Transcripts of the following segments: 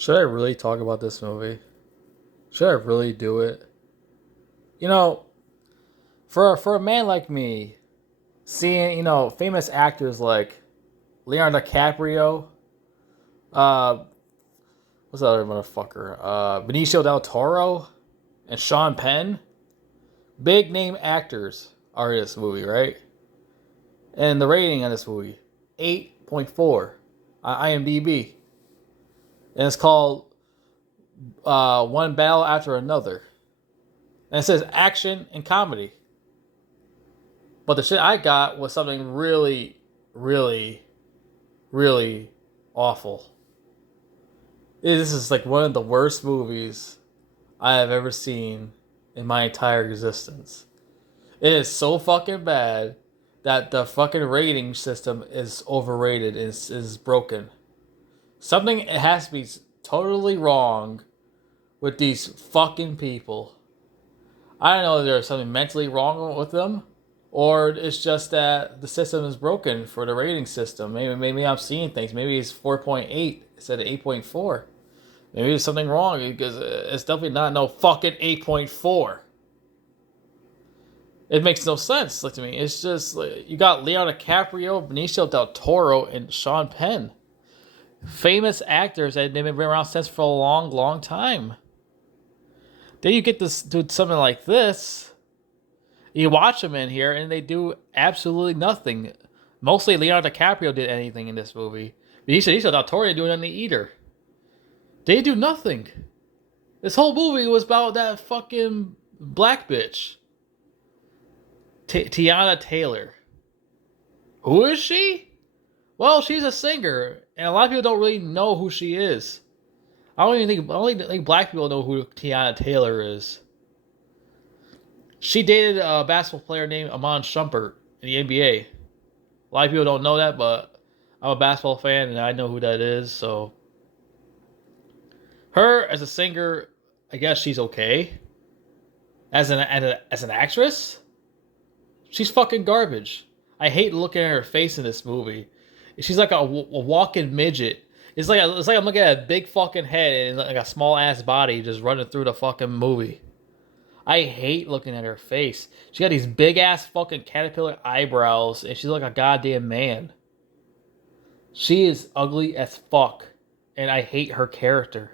Should I really talk about this movie? Should I really do it? You know, for a man like me, seeing famous actors like Leonardo DiCaprio, uh, what's that other motherfucker? Benicio del Toro, and Sean Penn, big name actors are in this movie, right? And the rating on this movie, 8.4 on IMDb, and it's called One Battle After Another, and it says action and comedy. But the shit I got was something really, really, really awful. This is like one of the worst movies I have ever seen in my entire existence. It is so fucking bad that the fucking rating system is overrated and is broken. Something has to be totally wrong with these fucking people. I don't know if there's something mentally wrong with them, or it's just that the system is broken for the rating system. Maybe I'm seeing things. Maybe it's 4.8 instead of 8.4. Maybe there's something wrong because it's definitely not no fucking 8.4. It makes no sense, like to me. It's just like, you got Leonardo DiCaprio, Benicio del Toro, and Sean Penn, famous actors that they've been around since for a long, long time. Then you get this do something like this. You watch them in here, and they do absolutely nothing. Mostly Leonardo DiCaprio did anything in this movie. Benicio del Toro didn't do anything either. They do nothing. This whole movie was about that fucking black bitch. Tiana Taylor. Who is she? Well, she's a singer, and a lot of people don't really know who she is. I only think black people know who Tiana Taylor is. She dated a basketball player named Amon Shumpert in the NBA. A lot of people don't know that, but I'm a basketball fan and I know who that is. So, her as a singer, I guess she's okay. As an actress, she's fucking garbage. I hate looking at her face in this movie. She's like a walking midget. It's like I'm looking at a big fucking head and like a small ass body just running through the fucking movie. I hate looking at her face. She got these big ass fucking caterpillar eyebrows and she's like a goddamn man. She is ugly as fuck and I hate her character.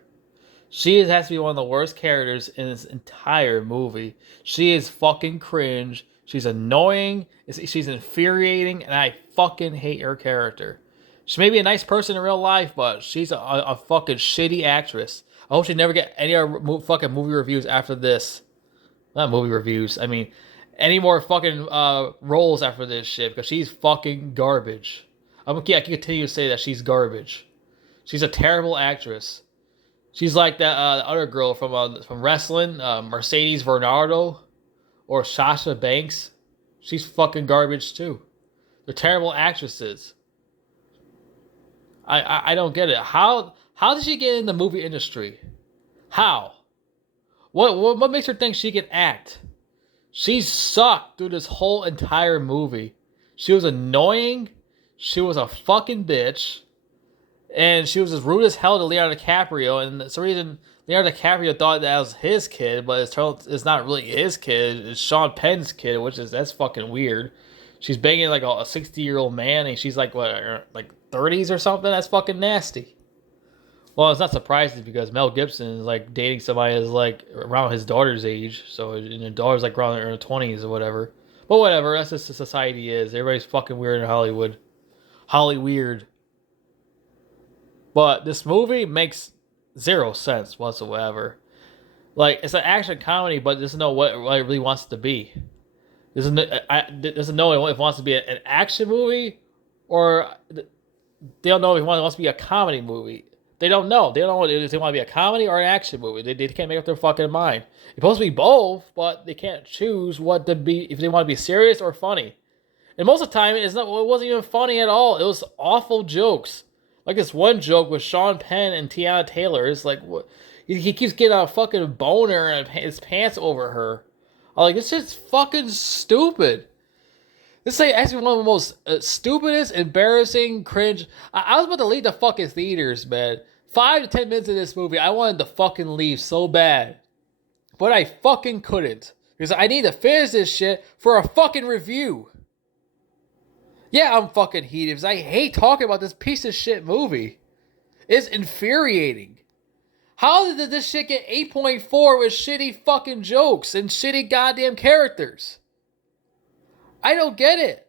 Has to be one of the worst characters in this entire movie. She is fucking cringe. She's annoying. She's infuriating, and I fucking hate her character. She may be a nice person in real life, but she's a fucking shitty actress. I hope she never get any other fucking movie reviews after this. Not movie reviews. I mean, any more fucking roles after this shit because she's fucking garbage. I can continue to say that she's garbage. She's a terrible actress. She's like that other girl from wrestling, Mercedes Bernardo, or Sasha Banks. She's fucking garbage too. They're terrible actresses. I don't get it. How did she get in the movie industry? How? What makes her think she can act? She sucked through this whole entire movie. She was annoying. She was a fucking bitch. And she was as rude as hell to Leonardo DiCaprio, and that's the reason Leonardo DiCaprio thought that was his kid, but it's not really his kid. It's Sean Penn's kid, that's fucking weird. She's banging like a 60-year-old man, and she's like what, like 30s or something. That's fucking nasty. Well, it's not surprising because Mel Gibson is like dating somebody that's like around his daughter's age, so and her daughter's like around her 20s or whatever. But whatever, that's just the society is. Everybody's fucking weird in Hollywood. Holly weird. But this movie makes zero sense whatsoever. Like, it's an action comedy, but it doesn't know what it really wants to be. Doesn't know if it wants to be an action movie or they don't know if it wants to be a comedy movie. They don't know. They don't know if they want to be a comedy or an action movie. They can't make up their fucking mind. It's supposed to be both, but they can't choose what to be, if they want to be serious or funny. And most of the time, it wasn't even funny at all. It was awful jokes. Like this one joke with Sean Penn and Tiana Taylor. It's like, what? He keeps getting a fucking boner and his pants over her. I'm like, this shit's fucking stupid. This is like actually one of the most stupidest, embarrassing, cringe. I was about to leave the fucking theaters, man. 5 to 10 minutes of this movie, I wanted to fucking leave so bad. But I fucking couldn't. Because I need to finish this shit for a fucking review. Yeah, I'm fucking heated because I hate talking about this piece of shit movie. It's infuriating. How did this shit get 8.4 with shitty fucking jokes and shitty goddamn characters? I don't get it.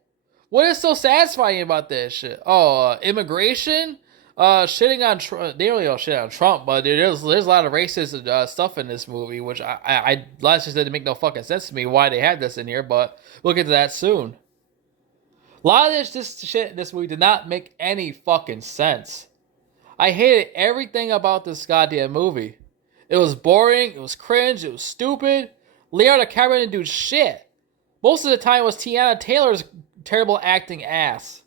What is so satisfying about this shit? Oh, immigration? Shitting on Trump. They really don't shit on Trump, but there's a lot of racist stuff in this movie, which I last just didn't make no fucking sense to me why they had this in here, but we'll get to that soon. A lot of this shit in this movie did not make any fucking sense. I hated everything about this goddamn movie. It was boring, it was cringe, it was stupid. Leonardo DiCaprio didn't do shit. Most of the time it was Tiana Taylor's terrible acting ass.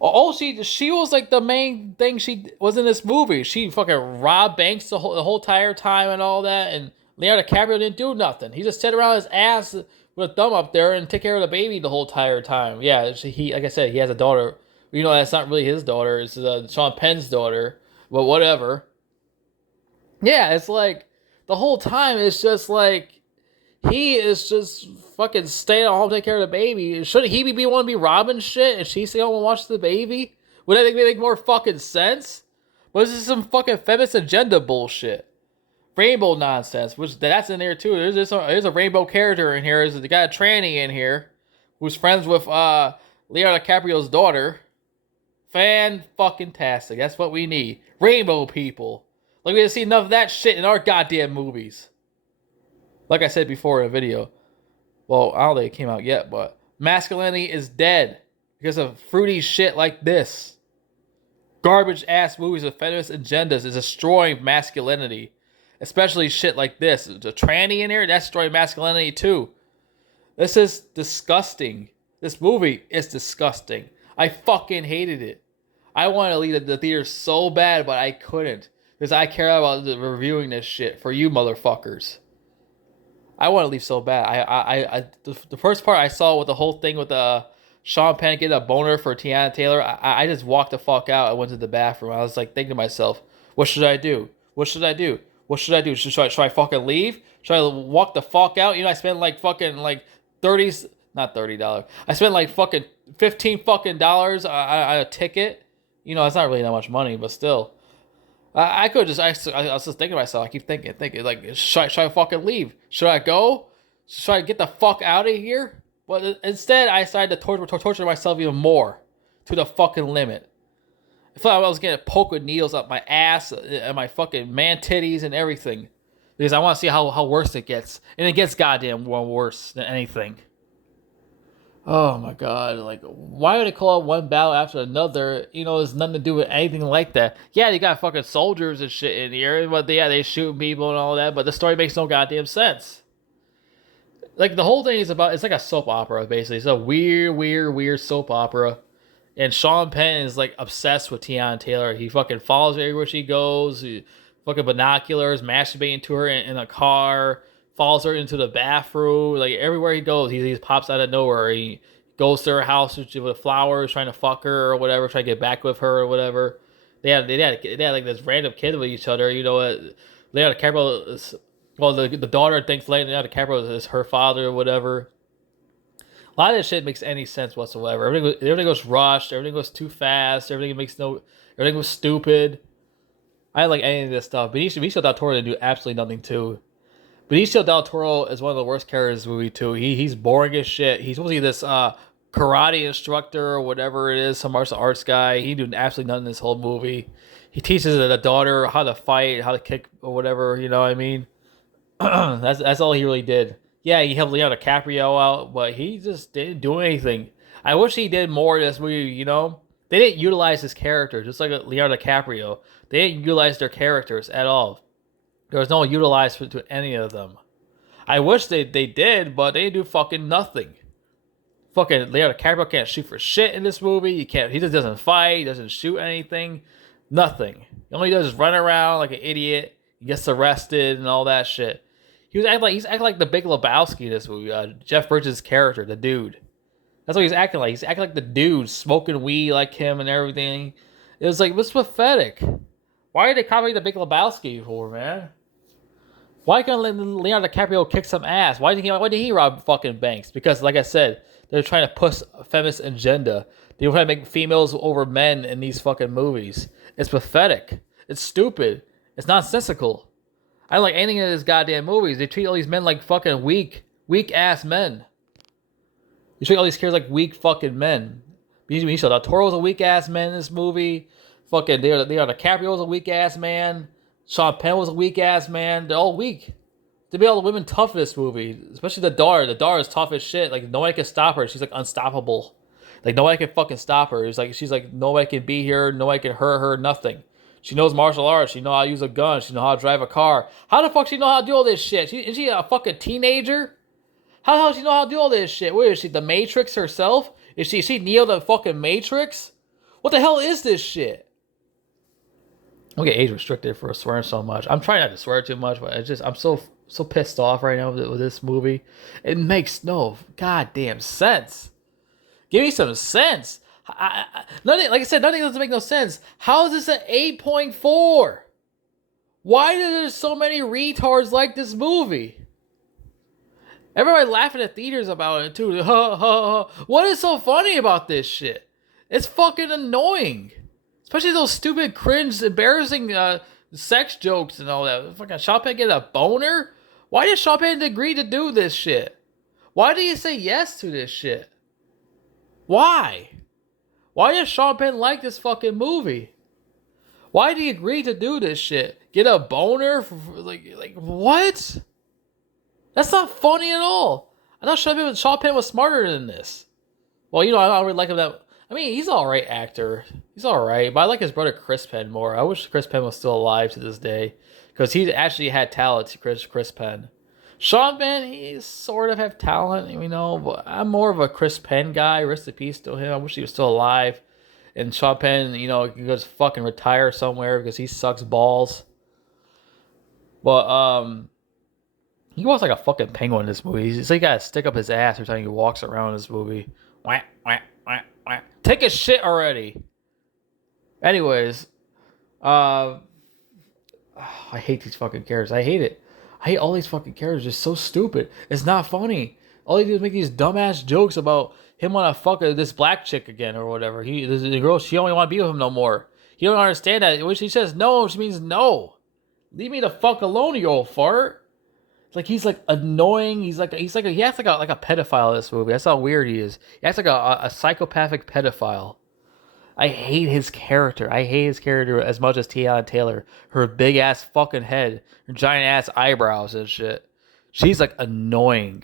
Oh, she was like the main thing she was in this movie. She fucking robbed banks the whole entire time and all that, and Leonardo DiCaprio didn't do nothing. He just sat around his ass with a thumb up there and took care of the baby the whole entire time. Yeah, he like I said, he has a daughter. You know, that's not really his daughter. It's Sean Penn's daughter. But whatever. Yeah, it's like the whole time it's just like he is just fucking staying at home, take care of the baby. Shouldn't he be want to be robbing shit and she stay home and watch the baby? Would that make more fucking sense? But this is some fucking feminist agenda bullshit. Rainbow nonsense, which that's in there too. There's a rainbow character in here. There's got a tranny in here who's friends with Leonardo DiCaprio's daughter. Fan-fucking-tastic. That's what we need. Rainbow people. Like, we didn't see enough of that shit in our goddamn movies. Like I said before in a video. Well, I don't think it came out yet, but masculinity is dead because of fruity shit like this. Garbage-ass movies with feminist agendas is destroying masculinity. Especially shit like this. The tranny in here, that's destroying masculinity too. This is disgusting. This movie is disgusting. I fucking hated it. I wanted to leave the theater so bad, but I couldn't. Because I care about reviewing this shit for you motherfuckers. I want to leave so bad. The first part I saw with the whole thing with Sean Penn getting a boner for Tiana Taylor, I just walked the fuck out. I went to the bathroom. I was like thinking to myself, what should I do? What should I do? What should I do? Should I fucking leave? Should I walk the fuck out? You know, I spent like fucking like not $30. I spent like fucking $15 fucking dollars on a ticket. You know, it's not really that much money, but still. I could just, I was just thinking to myself, I keep thinking, like, should I fucking leave? Should I go? Should I get the fuck out of here? But instead, I decided to torture myself even more to the fucking limit. I thought I was getting poked with needles up my ass and my fucking man titties and everything. Because I want to see how worse it gets. And it gets goddamn worse than anything. Oh my god, like, why would they call out one battle after another? You know, there's nothing to do with anything like that. Yeah, they got fucking soldiers and shit in here, but they shoot people and all that, but the story makes no goddamn sense. Like, the whole thing is about, it's like a soap opera, basically. It's a weird soap opera. And Sean Penn is, like, obsessed with Tiana Taylor. He fucking follows her everywhere she goes. He fucking binoculars, masturbating to her in a car. Follows her into the bathroom. Like, everywhere he goes, he pops out of nowhere. He goes to her house with flowers, trying to fuck her or whatever, trying to get back with her or whatever. They had like this random kid with each other. You know, Leonardo DiCaprio is, well, the daughter thinks Leonardo DiCaprio is her father or whatever. A lot of this shit makes any sense whatsoever. Everything goes rushed. Everything goes too fast. Everything was stupid. I didn't like any of this stuff. Benicio del Toro didn't do absolutely nothing too. Benicio del Toro is one of the worst characters in the movie too. He's boring as shit. He's supposed to be this karate instructor or whatever it is, some martial arts guy. He did absolutely nothing in this whole movie. He teaches the daughter how to fight, how to kick or whatever. You know what I mean? That's all he really did. Yeah, he helped Leonardo DiCaprio out, but he just didn't do anything. I wish he did more in this movie, you know? They didn't utilize his character, just like Leonardo DiCaprio. They didn't utilize their characters at all. There was no utilized to any of them. I wish they did, but they do fucking nothing. Fucking Leonardo DiCaprio can't shoot for shit in this movie. He just doesn't fight. He doesn't shoot anything. Nothing. All he does is run around like an idiot. He gets arrested and all that shit. He's acting like the Big Lebowski in this movie. Jeff Bridges' character, the dude. That's what he's acting like. He's acting like the dude, smoking weed like him and everything. It was pathetic. Why are they copying the Big Lebowski for, man? Why can't Leonardo DiCaprio kick some ass? Why did he rob fucking banks? Because, like I said, they're trying to push a feminist agenda. They're trying to make females over men in these fucking movies. It's pathetic. It's stupid. It's nonsensical. I don't like anything in these goddamn movies. They treat all these men like fucking weak ass men. You treat all these characters like weak fucking men. Benicio del Toro's a weak ass man in this movie. Fucking Leonardo DiCaprio's a weak ass man. Sean Penn was a weak ass man. They're all weak. They made all the women tough in this movie, especially the daughter. The daughter is tough as shit. Like nobody can stop her. She's like unstoppable. Like nobody can fucking stop her. It's like she's like nobody can be here. Nobody can hurt her. Nothing. She knows martial arts. She knows how to use a gun. She knows how to drive a car. How the fuck she know how to do all this shit? Is she a fucking teenager? How the hell does she know how to do all this shit? Where is she? The Matrix herself? Is she Neo the fucking Matrix? What the hell is this shit? I get age restricted for swearing so much. I'm trying not to swear too much, but I'm so pissed off right now with this movie. It makes no goddamn sense. Give me some sense. Nothing, like I said, nothing doesn't make no sense. How is this an 8.4? Why are there so many retards like this movie? Everybody laughing at theaters about it too. What is so funny about this shit? It's fucking annoying. Especially those stupid, cringe, embarrassing sex jokes and all that. Fucking Sean Penn get a boner? Why did Sean Penn agree to do this shit? Why did he say yes to this shit? Why? Why does Sean Penn like this fucking movie? Why did he agree to do this shit? Get a boner? Like what? That's not funny at all. I thought Sean Penn was smarter than this. Well, I don't really like him that... I mean, he's an alright actor. He's alright, but I like his brother Chris Penn more. I wish Chris Penn was still alive to this day. Because he actually had talent, Chris Penn. Sean Penn, he sort of have talent, but I'm more of a Chris Penn guy. Rest in peace to him. I wish he was still alive. And Sean Penn, he can just fucking retire somewhere because he sucks balls. But, he walks like a fucking penguin in this movie. He's like he gotta stick up his ass every time he walks around in this movie. Wah, wah, wah, wah. Take a shit already. Anyways, I hate these fucking characters. I hate it. I hate all these fucking characters. Just so stupid. It's not funny. All they do is make these dumbass jokes about him wanna fuck this black chick again or whatever. The girl, she don't want to be with him no more. He don't understand that. When she says no, she means no. Leave me the fuck alone, you old fart. Like he's like annoying. He acts like a pedophile in this movie. That's how weird he is. He acts like a psychopathic pedophile. I hate his character. I hate his character as much as Tiana Taylor. Her big ass fucking head, her giant ass eyebrows and shit. She's like annoying.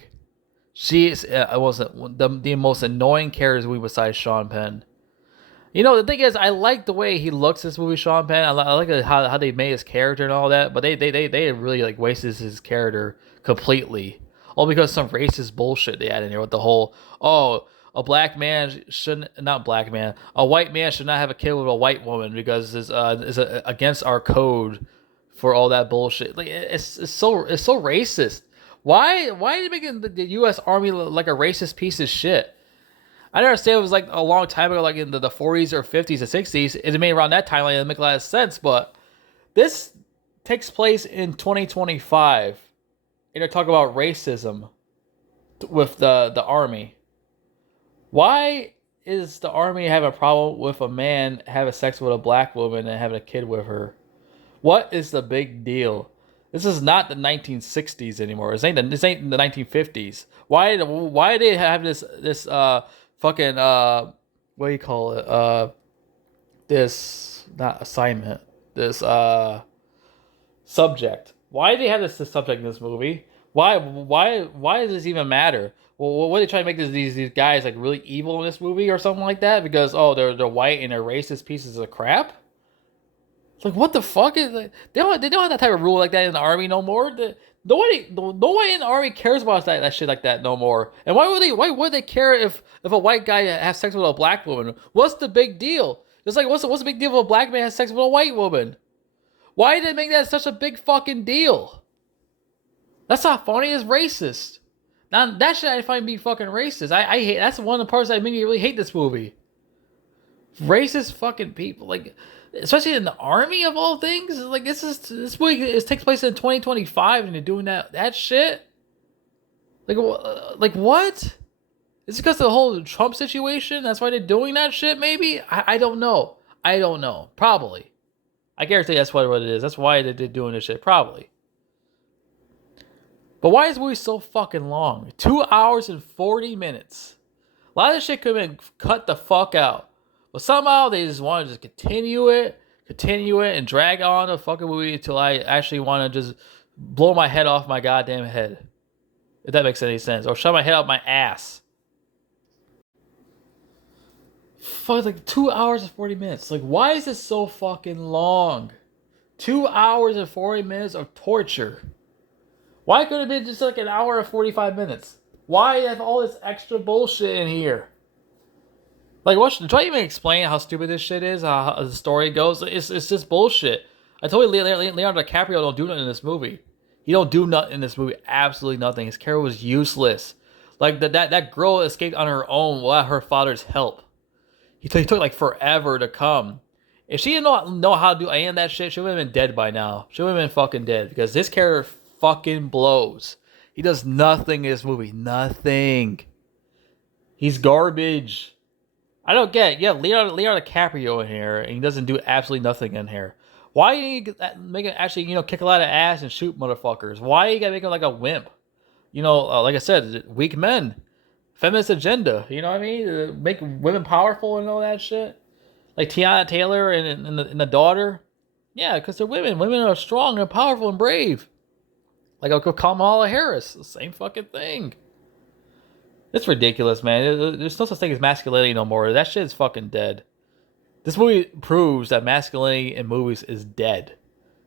She is was the most annoying character we besides Sean Penn. The thing is, I like the way he looks in this movie, Sean Penn. I like how they made his character and all that, but they really like wasted his character completely. All because some racist bullshit they had in here with the whole, a black man a white man should not have a kid with a white woman because it's against our code for all that bullshit. Like it's so racist. Why are you making the U.S. Army look like a racist piece of shit? I understand it was like a long time ago, like in the 40s or 50s or 60s. It made around that timeline. It make a lot of sense, but this takes place in 2025. And they're talking about racism with the army. Why is the army having a problem with a man having sex with a black woman and having a kid with her? What is the big deal? This is not the 1960s anymore. This ain't the 1950s. Why do they have this fucking what do you call it? This not assignment. This subject. Why do they have this subject in this movie? Why does this even matter? Well, what are they trying to make these guys like really evil in this movie or something like that? Because they're white and they're racist pieces of crap. It's like what the fuck is like, they don't have that type of rule like that in the army no more. Nobody in the army cares about that shit like that no more. And why would they care if a white guy has sex with a black woman? What's the big deal? It's like what's the big deal if a black man has sex with a white woman? Why did they make that such a big fucking deal? That's not funny. It's racist. Now that shit I find be fucking racist. I hate. That's one of the parts that made me really hate this movie. Racist fucking people, like, especially in the army of all things. Like, this movie takes place in 2025, and they're doing that shit. Like what? Is it because of the whole Trump situation? That's why they're doing that shit. Maybe I don't know. I don't know. Probably. I guarantee that's what it is. That's why they're doing this shit. Probably. But why is the movie so fucking long? 2 hours and 40 minutes. A lot of this shit could have been cut the fuck out. But somehow they just want to just continue it, and drag on the fucking movie until I actually want to just blow my head off my goddamn head. If that makes any sense. Or shove my head out my ass. Fuck, like 2 hours and 40 minutes. Like, why is this so fucking long? 2 hours and 40 minutes of torture. Why couldn't it have been just like an hour and 45 minutes? Why have all this extra bullshit in here? Like, what? Try to even explain how stupid this shit is, how the story goes. It's just bullshit. I told you Leonardo DiCaprio don't do nothing in this movie. He don't do nothing in this movie. Absolutely nothing. His character was useless. Like, that girl escaped on her own without her father's help. He took like forever to come. If she didn't know how to do any of that shit, she would have been dead by now. She would have been fucking dead. Because this character fucking blows. He does nothing in this movie. Nothing. He's garbage. I don't get it. Yeah, Leonardo DiCaprio in here, and he doesn't do absolutely nothing in here. Why do you make him actually, kick a lot of ass and shoot motherfuckers? Why you gotta make him like a wimp? Like I said, weak men. Feminist agenda, you know what I mean? Make women powerful and all that shit. Like Tiana Taylor and the daughter. Yeah, because they're women. Women are strong and powerful and brave. Like Kamala Harris. The same fucking thing. It's ridiculous, man. There's no such thing as masculinity no more. That shit is fucking dead. This movie proves that masculinity in movies is dead.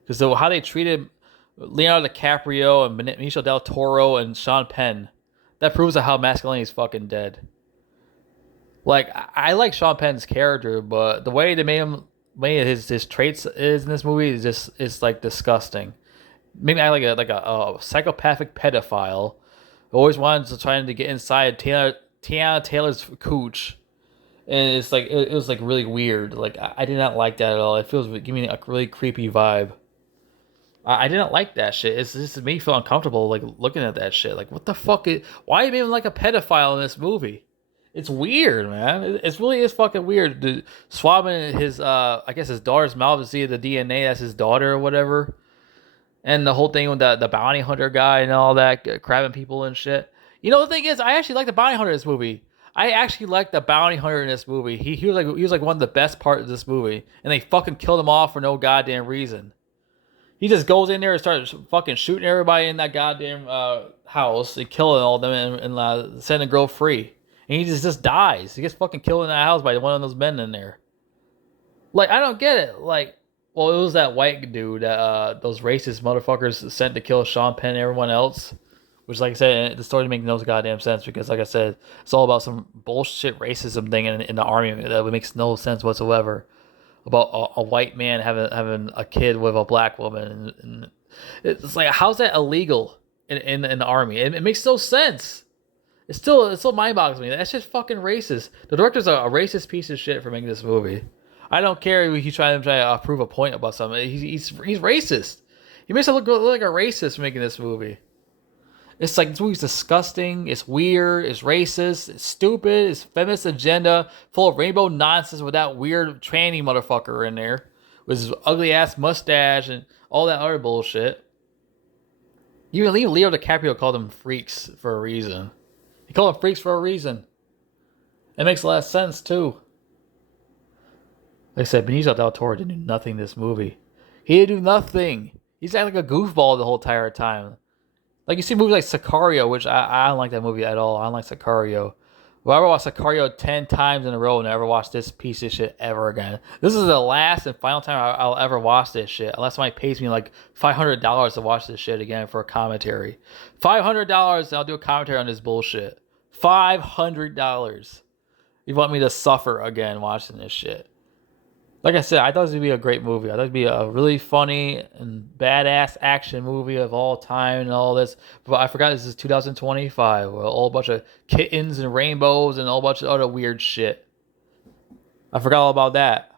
Because how they treated Leonardo DiCaprio and Benicio del Toro and Sean Penn, that proves how masculinity is fucking dead. Like, I like Sean Penn's character, but the way they made his traits is in this movie is like disgusting. Maybe I like a psychopathic pedophile who always wanted to try to get inside Tiana Taylor's cooch, and it's like it was like really weird. Like, I did not like that at all. It feels giving me a really creepy vibe. I didn't like that shit. It's just made me feel uncomfortable, like, looking at that shit. Like, what the fuck why are you even like a pedophile in this movie? It's weird, man. It really is fucking weird. Swabbing his, I guess his daughter's mouth to see the DNA that's his daughter or whatever. And the whole thing with the bounty hunter guy and all that, crabbing people and shit. The thing is, I actually like the bounty hunter in this movie. I actually like the bounty hunter in this movie. He was like one of the best parts of this movie. And they fucking killed him off for no goddamn reason. He just goes in there and starts fucking shooting everybody in that goddamn house and killing all of them and setting the girl free. And he just dies. He gets fucking killed in that house by one of those men in there. Like, I don't get it. Like, well, it was that white dude that those racist motherfuckers sent to kill Sean Penn and everyone else. Which, like I said, the story makes no goddamn sense because, like I said, it's all about some bullshit racism thing in the army that makes no sense whatsoever. About a white man having a kid with a black woman, and it's like, how's that illegal in the army? It makes no sense. It's still mind-boggles me. That's just fucking racist. The director's a racist piece of shit for making this movie. I don't care if he try to prove a point about something. He's racist. He makes it look like a racist for making this movie. It's like, this movie's disgusting, it's weird, it's racist, it's stupid, it's feminist agenda, full of rainbow nonsense with that weird tranny motherfucker in there, with his ugly ass mustache and all that other bullshit. Even Leo DiCaprio called them freaks for a reason. He called them freaks for a reason. It makes a lot of sense too. Like I said, Benicio del Toro didn't do nothing in this movie. He didn't do nothing. He's acting like a goofball the whole entire time. Like, you see movies like Sicario, which I don't like that movie at all. I don't like Sicario. Well, I ever watched Sicario 10 times in a row and never watched this piece of shit ever again. This is the last and final time I'll ever watch this shit. Unless somebody pays me like $500 to watch this shit again for a commentary. $500 and I'll do a commentary on this bullshit. $500. You want me to suffer again watching this shit. Like I said, I thought this would be a great movie. I thought it would be a really funny and badass action movie of all time and all this. But I forgot this is 2025 with a whole bunch of kittens and rainbows and a whole bunch of other weird shit. I forgot all about that.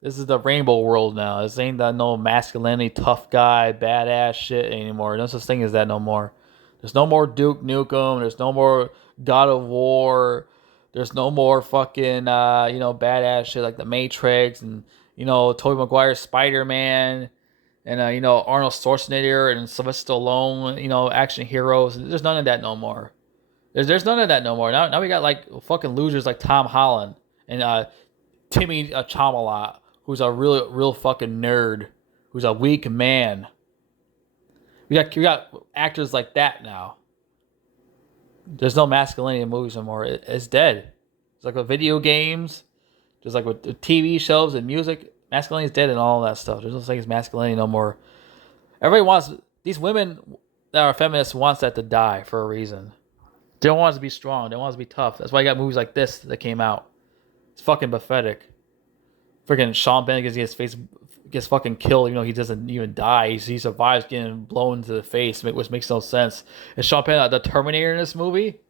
This is the rainbow world now. This ain't that no masculinity, tough guy, badass shit anymore. No such thing as that no more. There's no more Duke Nukem. There's no more God of War. There's no more fucking badass shit like the Matrix and Tobey Maguire's Spider Man and Arnold Schwarzenegger and Sylvester Stallone. Action heroes. There's none of that no more. There's none of that no more. Now we got like fucking losers like Tom Holland and Timmy Chalamet, who's a real fucking nerd, who's a weak man. We got actors like that now. There's no masculinity in movies anymore. It's dead. It's like with video games, just like with TV shows and music. Masculinity is dead and all that stuff. There's no such thing as masculinity no more. Everybody wants these women that are feminists wants that to die for a reason. They don't want us to be strong. They want us to be tough. That's why you got movies like this that came out. It's fucking pathetic. Freaking Sean Penn gets fucking killed, he doesn't even die. He survives getting blown into the face, which makes no sense. And Sean Penn, the Terminator in this movie,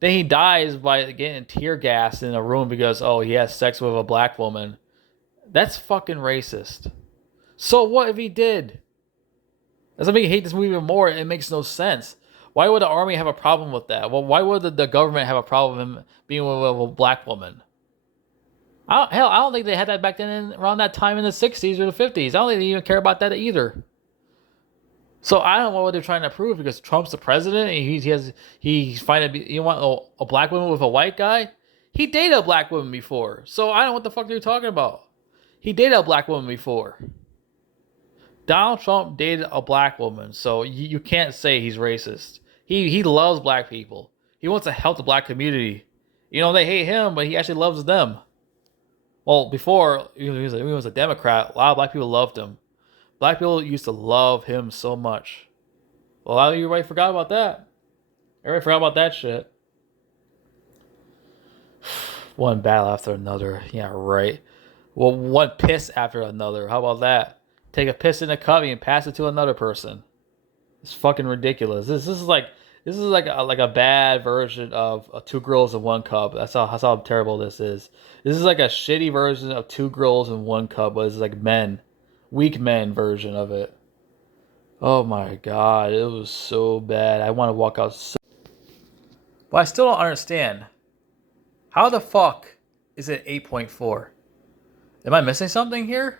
then he dies by getting tear gassed in a room because he has sex with a black woman. That's fucking racist. So what if he did? That's what makes me hate this movie even more. It makes no sense. Why would the army have a problem with that? Well, why would the government have a problem with him being with a black woman? I don't think they had that back then around that time in the 60s or the 50s. I don't think they even care about that either. So I don't know what they're trying to prove because Trump's the president and he's finding you want a black woman with a white guy? He dated a black woman before. So I don't know what the fuck they're talking about. He dated a black woman before. Donald Trump dated a black woman, so you can't say he's racist. He loves black people. He wants to help the black community. They hate him, but he actually loves them. Well, before he was a Democrat, a lot of black people loved him. Black people used to love him so much. Well, a lot of you already forgot about that. Everybody forgot about that shit. One battle after another. Yeah, right. Well, one piss after another. How about that? Take a piss in a cup and pass it to another person. It's fucking ridiculous. This is like a bad version of Two Girls in One Cup. That's how terrible this is. This is like a shitty version of Two Girls in One Cup, but it's like weak men version of it. Oh my god, it was so bad. I want to walk out. But I still don't understand. How the fuck is it 8.4? Am I missing something here?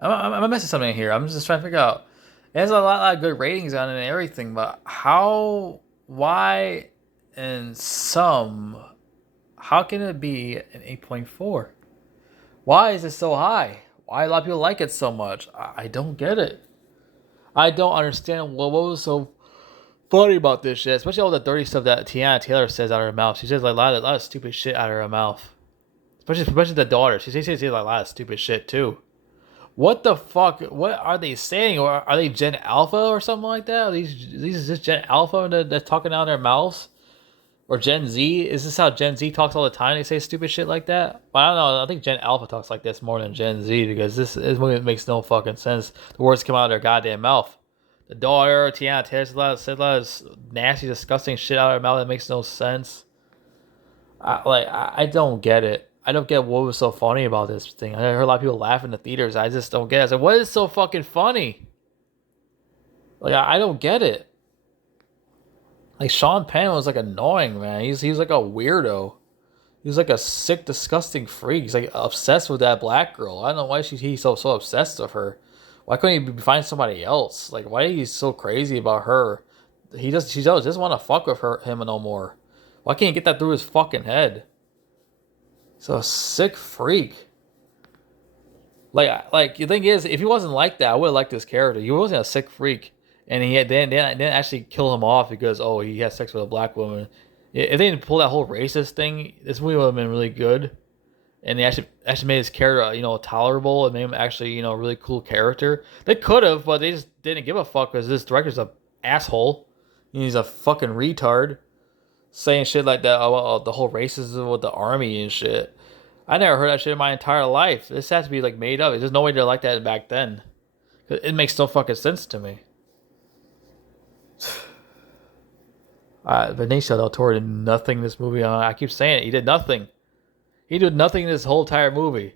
Am I missing something here? I'm just trying to figure out. It has a lot of good ratings on it and everything, but how, why, and how can it be an 8.4? Why is it so high? Why a lot of people like it so much? I don't get it. I don't understand what was so funny about this shit, especially all the dirty stuff that Tiana Taylor says out of her mouth. She says like a lot of stupid shit out of her mouth. Especially the daughter. She says like a lot of stupid shit too. What the fuck? What are they saying? Or are they Gen Alpha or something like that? Are these is this Gen Alpha that's talking out of their mouths? Or Gen Z? Is this how Gen Z talks all the time? They say stupid shit like that? But I don't know. I think Gen Alpha talks like this more than Gen Z because this makes no fucking sense. The words come out of their goddamn mouth. The daughter, Tiana Taylor, said a lot of nasty, disgusting shit out of her mouth that makes no sense. I don't get it. I don't get what was so funny about this thing. I heard a lot of people laugh in the theaters. I just don't get it. I was like, what is so fucking funny? Like, I don't get it. Like, Sean Penn was, like, annoying, man. He's like a weirdo. He's like a sick, disgusting freak. He's, like, obsessed with that black girl. I don't know why he's so obsessed with her. Why couldn't he find somebody else? Like, why is he so crazy about her? She doesn't want to fuck with him no more. Why can't he get that through his fucking head? So a sick freak. Like the thing is, if he wasn't like that, I would have liked his character. He wasn't a sick freak, and he didn't actually kill him off because he had sex with a black woman. If they didn't pull that whole racist thing, this movie would have been really good, and they actually made his character tolerable and made him actually a really cool character. They could have, but they just didn't give a fuck because this director's a asshole. He's a fucking retard. Saying shit like that about the whole racism with the army and shit. I never heard that shit in my entire life. This has to be like made up. There's no way they're like that back then. It makes no fucking sense to me. Benicio del Toro did nothing in this movie. I keep saying it. He did nothing. He did nothing in this whole entire movie.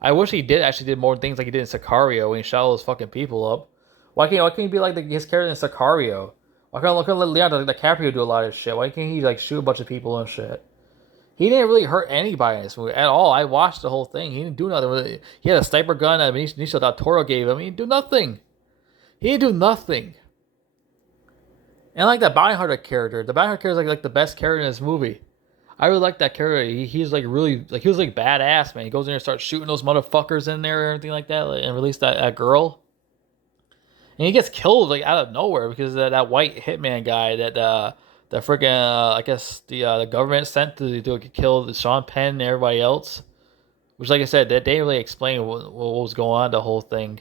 I wish he did more things like he did in Sicario when he shot all those fucking people up. Why can't he be like his character in Sicario? Why can't let Leonardo DiCaprio do a lot of shit? Why can't he like shoot a bunch of people and shit? He didn't really hurt anybody in this movie at all. I watched the whole thing. He didn't do nothing with it. He had a sniper gun that Benicio del Toro gave him. He didn't do nothing. He didn't do nothing. And like that bounty hunter character, the bounty hunter character is like the best character in this movie. I really like that character. He's like really like he was like badass, man. He goes in there and starts shooting those motherfuckers in there and everything like that, and release that girl. And he gets killed like out of nowhere because of that white hitman guy that the freaking I guess the government sent to kill Sean Penn and everybody else. Which, like I said, they didn't really explain what was going on the whole thing.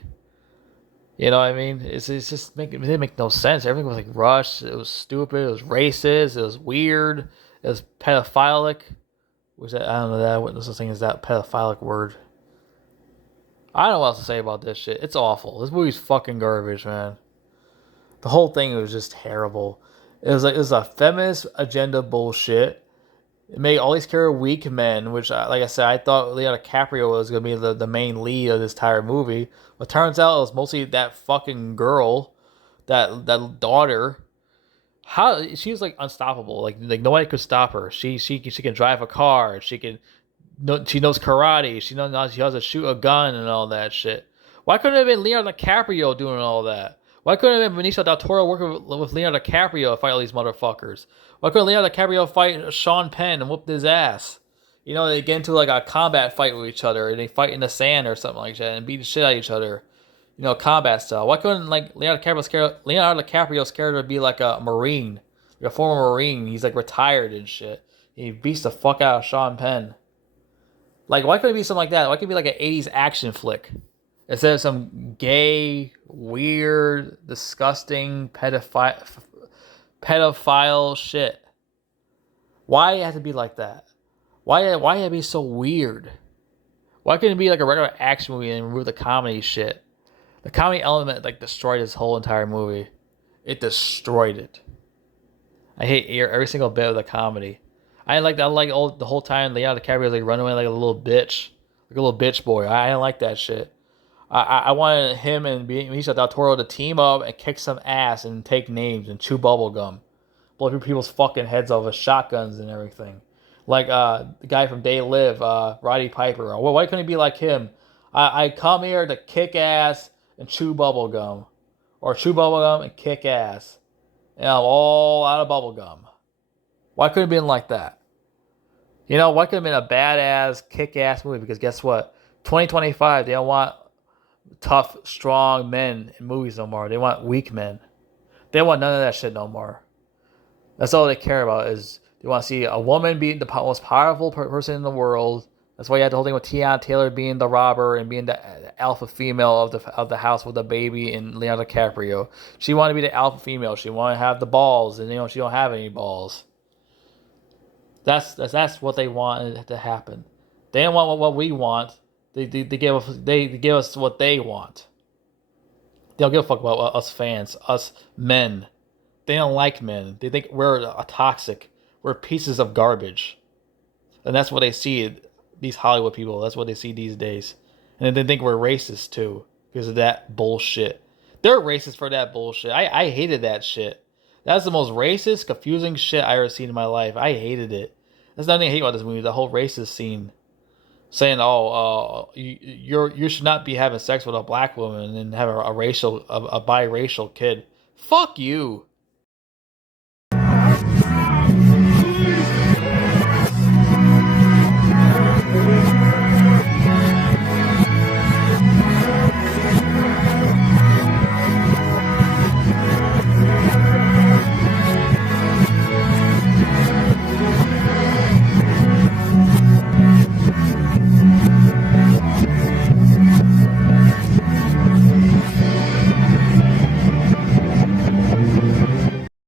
You know what I mean? It's just it didn't make no sense. Everything was like rushed. It was stupid. It was racist. It was weird. It was pedophilic. Was that I don't know that what this thing is that pedophilic word. I don't know what else to say about this shit. It's awful. This movie's fucking garbage, man. The whole thing was just terrible. It was a feminist agenda bullshit. It made all these characters weak men, which, like I said, I thought Leonardo DiCaprio was going to be the main lead of this entire movie. But turns out it was mostly that fucking girl, that daughter. How she was like unstoppable. Like nobody could stop her. She can drive a car. She knows karate. She knows how to shoot a gun and all that shit. Why couldn't it have been Leonardo DiCaprio doing all that? Why couldn't it have been Benicio del Toro working with Leonardo DiCaprio to fight all these motherfuckers? Why couldn't Leonardo DiCaprio fight Sean Penn and whoop his ass? You know, they get into like a combat fight with each other and they fight in the sand or something like that and beat the shit out of each other. You know, combat style. Why couldn't like Leonardo DiCaprio's character be like a Marine? Like a former Marine. He's like retired and shit. He beats the fuck out of Sean Penn. Like, why couldn't it be something like that? Why couldn't it be like an 80s action flick? Instead of some gay, weird, disgusting, pedophile shit. Why it have to be like that? Why it have to be so weird? Why couldn't it be like a regular action movie and remove the comedy shit? The comedy element like destroyed this whole entire movie. It destroyed it. I hate every single bit of the comedy. I like the whole time Leonardo DiCaprio was like running away like a little bitch. Like a little bitch boy. I didn't like that shit. I wanted him and Benicio del Toro to team up and kick some ass and take names and chew bubble gum. Blow through people's fucking heads off with shotguns and everything. Like the guy from They Live, Roddy Piper. Well, why couldn't he be like him? I come here to kick ass and chew bubble gum. Or chew bubble gum and kick ass. And I'm all out of bubble gum. Why couldn't it have been like that? You know, why couldn't it have been a badass, kick-ass movie? Because guess what? 2025, they don't want tough, strong men in movies no more. They want weak men. They want none of that shit no more. That's all they care about is they want to see a woman being the most powerful person in the world. That's why you had the whole thing with Tiana Taylor being the robber and being the alpha female of the house with the baby and Leonardo DiCaprio. She wanted to be the alpha female. She wanted to have the balls, and she don't have any balls. That's what they wanted to happen. They don't want what we want. They give us what they want. They don't give a fuck about us fans, us men. They don't like men. They think we're toxic. We're pieces of garbage. And that's what they see, these Hollywood people. That's what they see these days. And then they think we're racist too because of that bullshit. They're racist for that bullshit. I hated that shit. That's the most racist, confusing shit I ever seen in my life. I hated it. There's nothing I hate about this movie. The whole racist scene, saying, "Oh, you should not be having sex with a black woman and have a biracial kid." Fuck you.